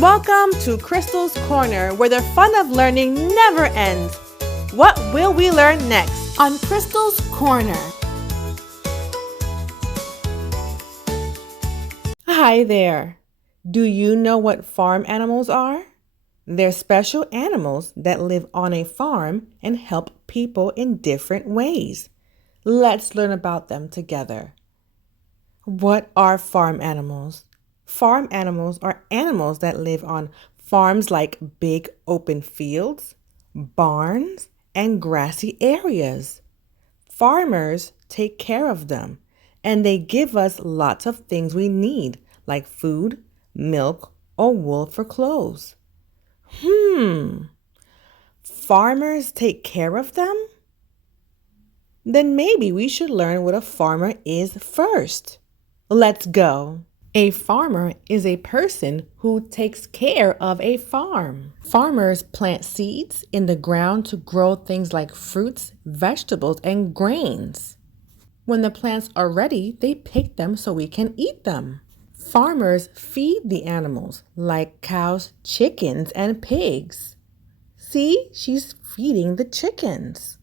Welcome to Crystal's Corner, where the fun of learning never ends. What will we learn next on Crystal's Corner? Hi there. Do you know what farm animals are? They're special animals that live on a farm and help people in different ways. Let's learn about them together. What are farm animals? Farm animals are animals that live on farms like big open fields, barns, and grassy areas. Farmers take care of them, and they give us lots of things we need, like food, milk, or wool for clothes. Farmers take care of them? Then maybe we should learn what a farmer is first. Let's go. A farmer is a person who takes care of a farm. Farmers plant seeds in the ground to grow things like fruits, vegetables, and grains. When the plants are ready, they pick them so we can eat them. Farmers feed the animals like cows, chickens, and pigs. See, she's feeding the chickens.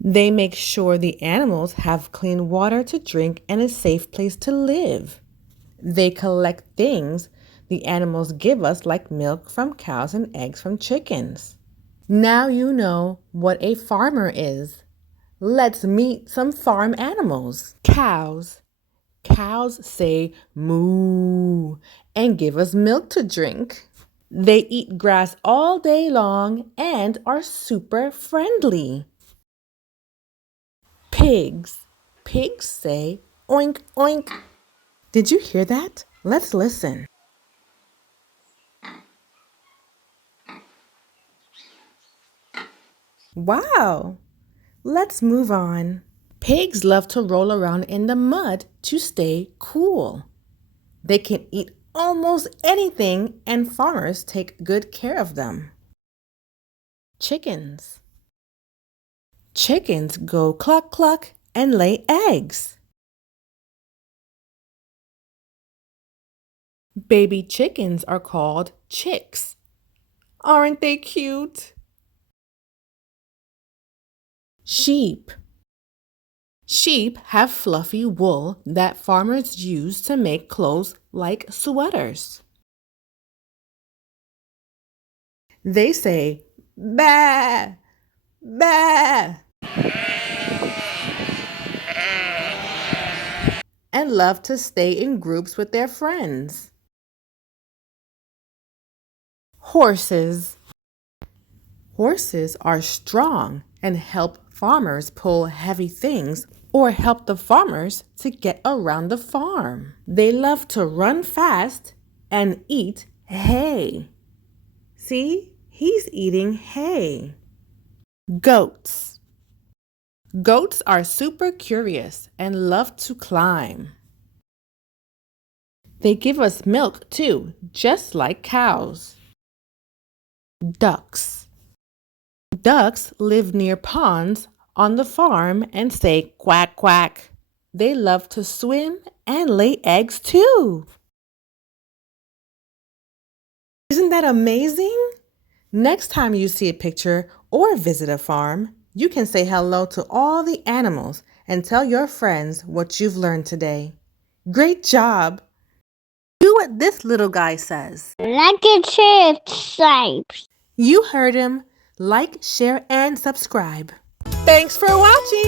They make sure the animals have clean water to drink and a safe place to live. They collect things the animals give us, like milk from cows and eggs from chickens. Now you know what a farmer is. Let's meet some farm animals. Cows. Cows say moo and give us milk to drink. They eat grass all day long and are super friendly. Pigs. Pigs say oink oink. Did you hear that? Let's listen. Wow! Let's move on. Pigs love to roll around in the mud to stay cool. They can eat almost anything, and farmers take good care of them. Chickens. Chickens go cluck cluck and lay eggs. Baby chickens are called chicks. Aren't they cute? Sheep. Sheep have fluffy wool that farmers use to make clothes like sweaters. They say, "Bah, bah," and love to stay in groups with their friends. Horses. Horses are strong and help farmers pull heavy things or help the farmers to get around the farm. They love to run fast and eat hay. See, he's eating hay. Goats. Goats are super curious and love to climb. They give us milk too, just like cows. Ducks. Ducks live near ponds on the farm and say quack quack. They love to swim and lay eggs too. Isn't that amazing? Next time you see a picture or visit a farm, you can say hello to all the animals and tell your friends what you've learned today. Great job! Do what this little guy says. Like and share, subscribe. You heard him. Like, share, and subscribe. Thanks for watching!